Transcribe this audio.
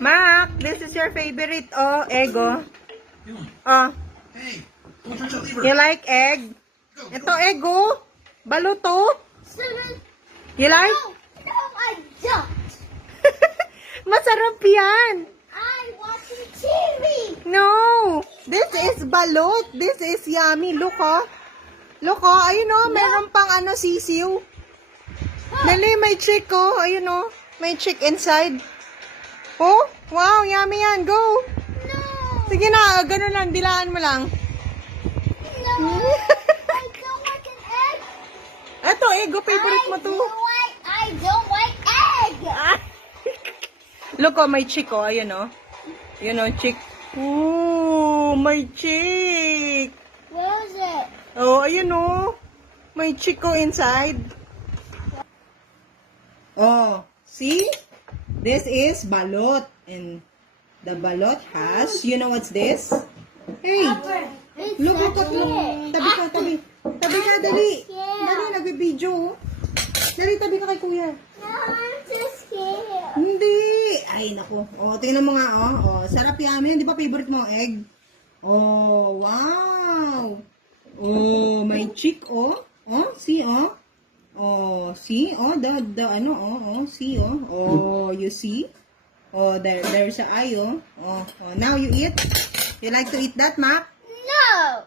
Mac, this is your favorite, oh, egg, oh. Oh. Hey, don't touch that lever. You like egg? Ito, egg, oh. Balut, oh. You like? No, I don't. Masarap yan. I'm watching TV. No. This is balut. This is yummy. Look, oh. Look, oh. Ayun, oh. Meron pang ano, sisiw. Dali, may chick, oh. Ayun, oh. May chick inside. Oh, wow. Yummy yan. Go. No. Sige na. Ganun lang. Dilaan mo lang. No. I don't like an egg. Ito, egg. Oh, favorite mo to. I don't like egg. Look, oh, may chick, oh. Ayun, oh. Yun, oh, chick. Ooh, may chick. Where is it? Oh, ayun, oh. May chick, oh, inside. Oh, see? This is balot. And the balot has, you know what's this? Hey, It's look, not look. it. Tabi ka, tabi. Tabi ka, dali. Dali, nag-video, oh. Dali, tabi ka kay kuya. No, I'm just scared. Hindi. Ay, naku. Oh, tingnan mo nga, oh. Oh, sarap yamin. Di ba favorite mo ang egg? Oh, wow. Oh, may chick, oh. Oh, see, oh. Oh, see, oh, the ano, oh, see, oh. Oh, you see? Oh, there's a eye, oh. Oh, now you eat. You like to eat that, Mac? No.